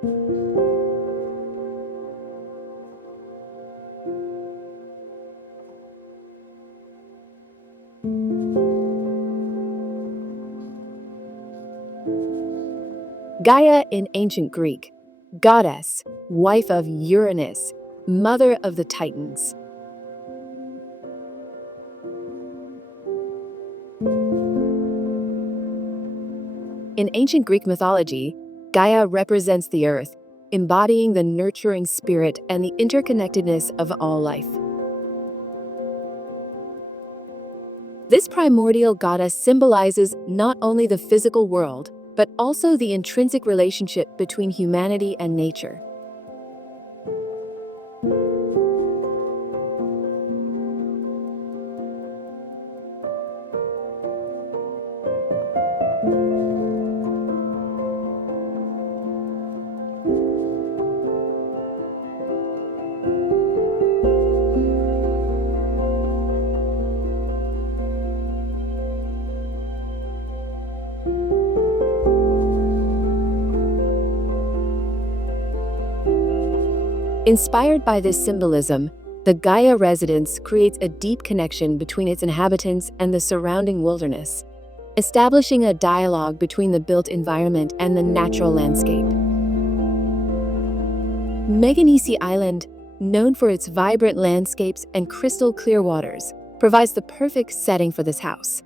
Gaia in ancient Greek, goddess, wife of Uranus, mother of the Titans. In ancient Greek mythology, Gaia represents the earth, embodying the nurturing spirit and the interconnectedness of all life. This primordial goddess symbolizes not only the physical world, but also the intrinsic relationship between humanity and nature. Inspired by this symbolism, the Gaia Residence creates a deep connection between its inhabitants and the surrounding wilderness, establishing a dialogue between the built environment and the natural landscape. Meganisi Island, known for its vibrant landscapes and crystal clear waters, provides the perfect setting for this house.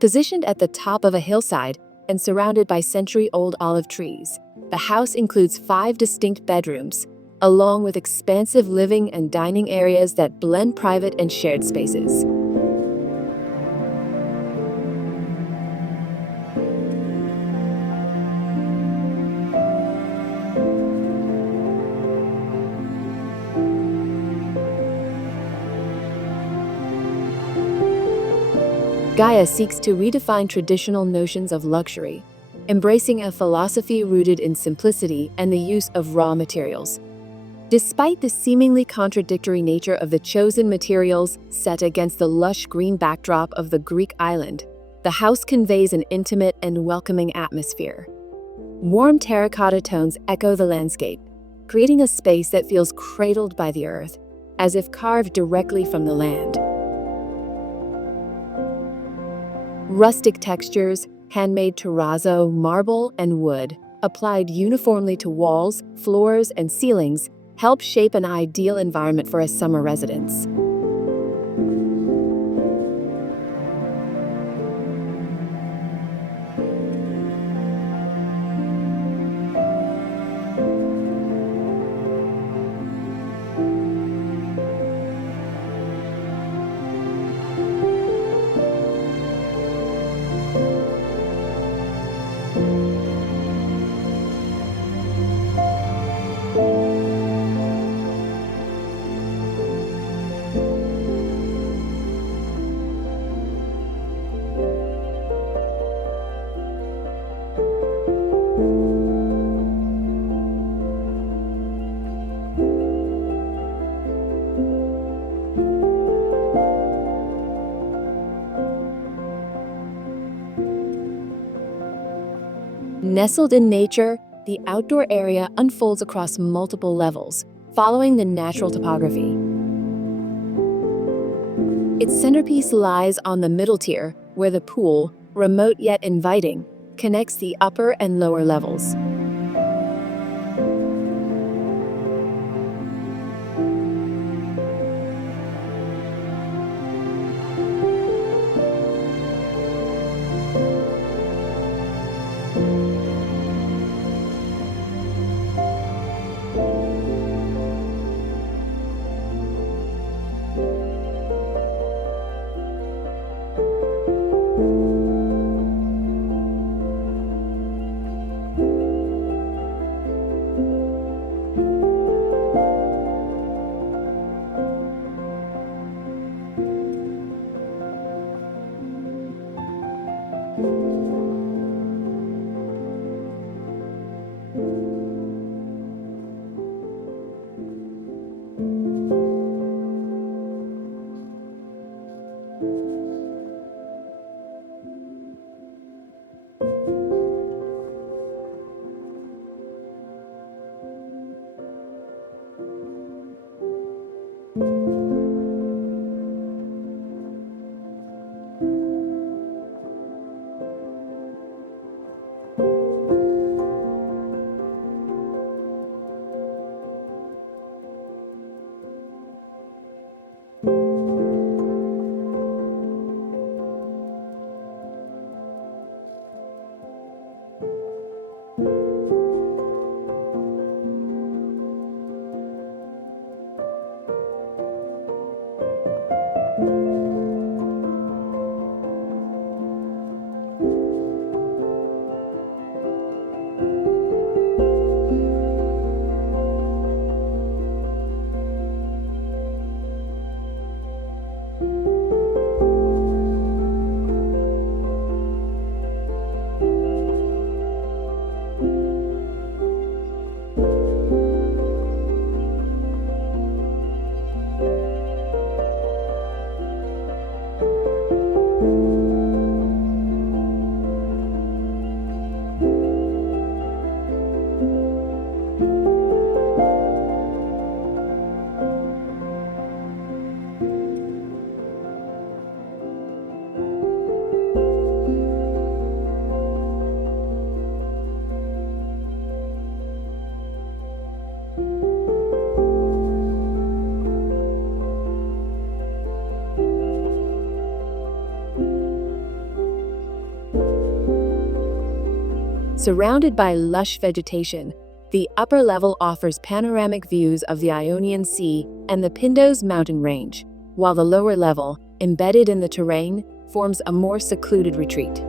Positioned at the top of a hillside and surrounded by century-old olive trees, the house includes 5 distinct bedrooms, along with expansive living and dining areas that blend private and shared spaces. Gaia seeks to redefine traditional notions of luxury, embracing a philosophy rooted in simplicity and the use of raw materials. Despite the seemingly contradictory nature of the chosen materials set against the lush green backdrop of the Greek island, the house conveys an intimate and welcoming atmosphere. Warm terracotta tones echo the landscape, creating a space that feels cradled by the earth, as if carved directly from the land. Rustic textures, handmade terrazzo, marble, and wood, applied uniformly to walls, floors, and ceilings, help shape an ideal environment for a summer residence. Nestled in nature, the outdoor area unfolds across multiple levels, following the natural topography. Its centerpiece lies on the middle tier, where the pool, remote yet inviting, connects the upper and lower levels. Surrounded by lush vegetation, the upper level offers panoramic views of the Ionian Sea and the Pindos mountain range, while the lower level, embedded in the terrain, forms a more secluded retreat.